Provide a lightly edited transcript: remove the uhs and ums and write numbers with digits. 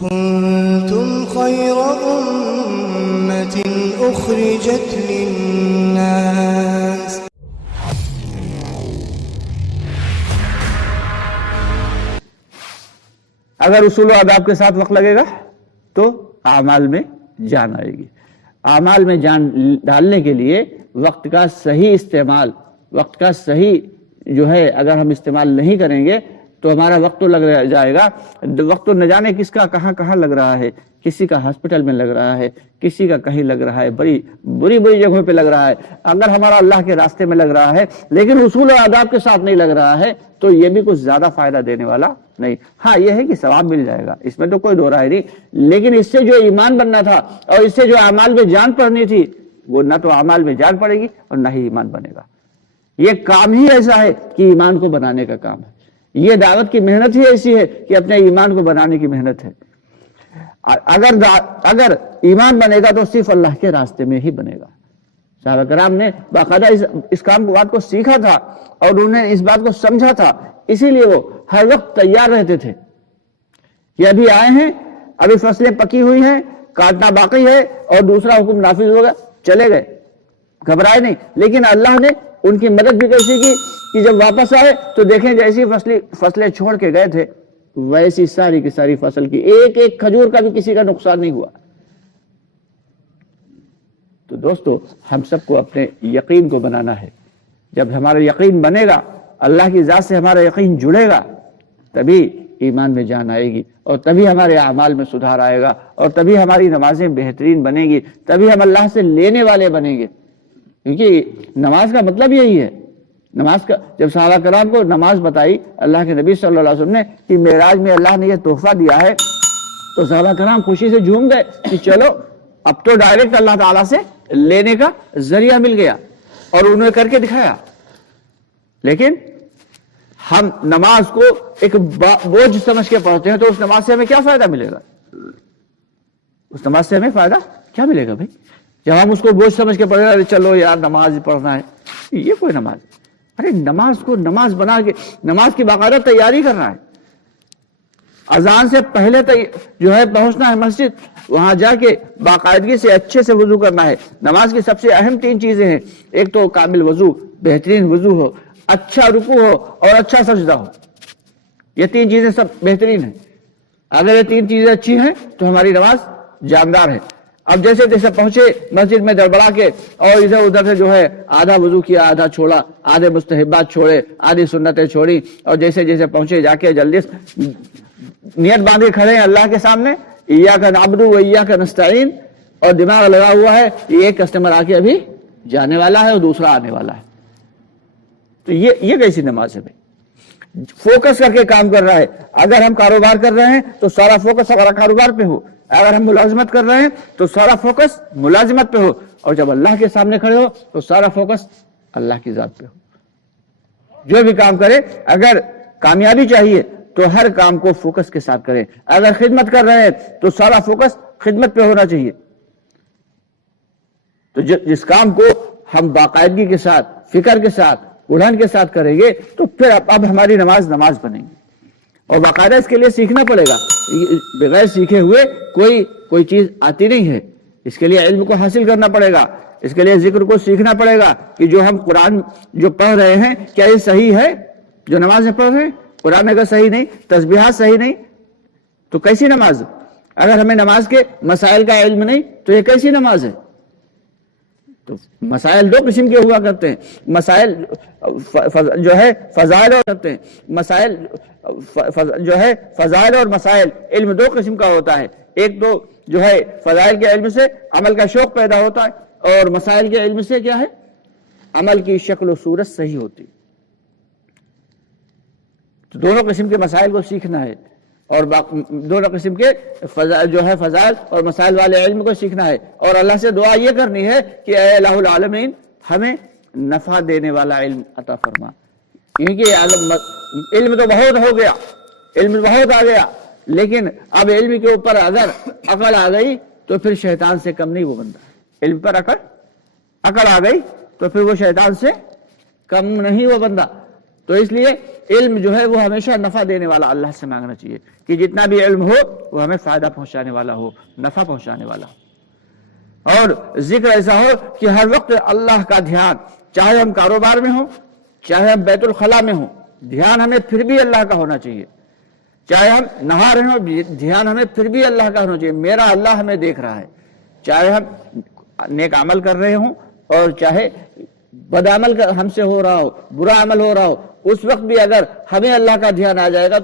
كنتم خير أمة أخرجت للناس. اگر اصول و آداب کے ساتھ وقت لگے گا تو اعمال میں جان آئے گی. اعمال میں جان ڈالنے کے لیے وقت کا صحیح استعمال، وقت کا صحیح جو ہے اگر ہم استعمال نہیں کریں گے تو ہمارا وقت تو لگ جائے گا. وقت تو نہ جانے کس کا کہاں کہاں لگ رہا ہے. کسی کا ہاسپٹل میں لگ رہا ہے، کسی کا کہیں لگ رہا ہے، بڑی بری جگہوں پہ لگ رہا ہے. اگر ہمارا اللہ کے راستے میں لگ رہا ہے لیکن اصول و آداب کے ساتھ نہیں لگ رہا ہے تو یہ بھی کچھ زیادہ فائدہ دینے والا نہیں. ہاں یہ ہے کہ ثواب مل جائے گا، اس میں تو کوئی دو رائے نہیں، لیکن اس سے جو ایمان بننا تھا اور اس سے جو اعمال میں جان پڑنی تھی وہ نہ تو اعمال میں جان پڑے گی اور نہ ہی ایمان بنے گا. یہ کام ہی ایسا ہے کہ ایمان کو بنانے کا کام ہے. یہ دعوت کی محنت ہی ایسی ہے کہ اپنے ایمان کو بنانے کی محنت ہے. اگر ایمان بنے گا تو صرف اللہ کے راستے میں ہی بنے گا. صحابہ کرام نے باقاعدہ اس کام کو بات کو سیکھا تھا اور انہوں نے اس بات کو سمجھا تھا، اسی لیے وہ ہر وقت تیار رہتے تھے کہ ابھی آئے ہیں، ابھی فصلیں پکی ہوئی ہیں، کاٹنا باقی ہے اور دوسرا حکم نافذ ہوگا، چلے گئے، گھبرائے نہیں. لیکن اللہ نے ان کی مدد بھی کیسی کی کہ جب واپس آئے تو دیکھیں جیسی فصلیں چھوڑ کے گئے تھے ویسی ساری کی ساری فصل کی ایک ایک کھجور کا بھی کسی کا نقصان نہیں ہوا. تو دوستو ہم سب کو اپنے یقین کو بنانا ہے. جب ہمارا یقین بنے گا، اللہ کی ذات سے ہمارا یقین جڑے گا، تبھی ایمان میں جان آئے گی اور تبھی ہمارے اعمال میں سدھار آئے گا اور تبھی ہماری نمازیں بہترین بنے گی، تبھی ہم اللہ سے لینے والے بنیں گے. کیونکہ نماز کا مطلب یہی ہے. نماز کا جب صحابہ کرام کو نماز بتائی اللہ کے نبی صلی اللہ علیہ وسلم نے کہ معراج میں اللہ نے یہ تحفہ دیا ہے تو صحابہ کرام خوشی سے جھوم گئے کہ چلو اب تو ڈائریکٹ اللہ تعالیٰ سے لینے کا ذریعہ مل گیا، اور انہوں نے کر کے دکھایا. لیکن ہم نماز کو ایک بوجھ سمجھ کے پڑھتے ہیں تو اس نماز سے ہمیں کیا فائدہ ملے گا؟ اس نماز سے ہمیں فائدہ کیا ملے گا بھائی؟ جب ہم اس کو بوجھ سمجھ کے پڑھ رہے ہیں چلو یار نماز پڑھنا ہے، یہ کوئی نماز؟ ارے نماز کو نماز بنا کے نماز کی باقاعدہ تیاری کرنا ہے. اذان سے پہلے جو ہے پہنچنا ہے مسجد، وہاں جا کے باقاعدگی سے اچھے سے وضو کرنا ہے. نماز کی سب سے اہم 3 چیزیں ہیں. ایک تو کامل وضو، بہترین وضو ہو، اچھا رکوع ہو اور اچھا سجدہ ہو. یہ 3 چیزیں سب بہترین ہیں. اگر یہ 3 چیزیں اچھی ہیں تو ہماری نماز جاندار ہے. اب جیسے جیسے پہنچے مسجد میں دڑبڑا کے اور ادھر ادھر سے جو ہے آدھا وضو کیا، آدھا چھوڑا، آدھے مستحبات چھوڑے، آدھی سنتیں چھوڑی، اور جیسے جیسے پہنچے جا کے جلدی نیت باندھے کھڑے ہیں اللہ کے سامنے، ایاک نعبد و ایاک نستعین، اور دماغ لگا ہوا ہے ایک کسٹمر آ کے ابھی جانے والا ہے اور دوسرا آنے والا ہے. تو یہ کیسی نماز ہے بھائی؟ فوکس کر کے کام کر رہا ہے. اگر ہم کاروبار کر رہے ہیں تو سارا فوکس ہمارا کاروبار پہ ہو. اگر ہم ملازمت کر رہے ہیں تو سارا فوکس ملازمت پہ ہو. اور جب اللہ کے سامنے کھڑے ہو تو سارا فوکس اللہ کی ذات پہ ہو. جو بھی کام کرے اگر کامیابی چاہیے تو ہر کام کو فوکس کے ساتھ کریں. اگر خدمت کر رہے ہیں تو سارا فوکس خدمت پہ ہونا چاہیے. تو جس کام کو ہم باقاعدگی کے ساتھ، فکر کے ساتھ، اڑھن کے ساتھ کریں گے تو پھر اب ہماری نماز بنے گی. اور باقاعدہ اس کے لیے سیکھنا پڑے گا. بغیر سیکھے ہوئے کوئی چیز آتی نہیں ہے. اس کے لیے علم کو حاصل کرنا پڑے گا. اس کے لیے ذکر کو سیکھنا پڑے گا کہ جو ہم قرآن جو پڑھ رہے ہیں کیا یہ صحیح ہے؟ جو نمازیں پڑھ رہے ہیں قرآن اگر صحیح نہیں، تسبیحات صحیح نہیں تو کیسی نماز؟ اگر ہمیں نماز کے مسائل کا علم نہیں تو یہ کیسی نماز ہے؟ تو مسائل 2 قسم کے ہوا کرتے ہیں. مسائل جو ہے فضائل اور کرتے ہیں. مسائل جو ہے فضائل اور مسائل علم 2 قسم کا ہوتا ہے. ایک تو جو ہے فضائل کے علم سے عمل کا شوق پیدا ہوتا ہے، اور مسائل کے علم سے کیا ہے؟ عمل کی شکل و صورت صحیح ہوتی. تو دونوں قسم کے مسائل کو سیکھنا ہے اور دونوں قسم کے جو ہے فضائل اور مسائل والے علم کو سیکھنا ہے. اور اللہ سے دعا یہ کرنی ہے کہ اے الہ العالمین ہمیں نفع دینے والا علم عطا فرما. کیونکہ علم تو بہت ہو گیا، علم بہت آ گیا، لیکن اب علم کے اوپر اگر عقل آ گئی تو پھر شیطان سے کم نہیں وہ بندہ. علم پر عقل آ گئی تو پھر وہ شیطان سے کم نہیں وہ بندہ. تو اس لیے علم جو ہے وہ ہمیشہ نفع دینے والا اللہ سے مانگنا چاہیے کہ جتنا بھی علم ہو وہ ہمیں فائدہ پہنچانے والا ہو، نفع پہنچانے والا ہو، اور ذکر ایسا ہو کہ ہر وقت اللہ کا دھیان، چاہے ہم کاروبار میں ہوں، چاہے ہم بیت الخلاء میں ہوں، دھیان ہمیں پھر بھی اللہ کا ہونا چاہیے، چاہے ہم نہا رہے ہوں، دھیان ہمیں پھر بھی اللہ کا ہونا چاہیے، میرا اللہ ہمیں دیکھ رہا ہے، چاہے ہم نیک عمل کر رہے ہوں اور چاہے بد عمل ہم سے ہو رہا ہو، برا عمل ہو رہا ہو، اس وقت بھی اگر ہمیں اللہ کا دھیان آ جائے گا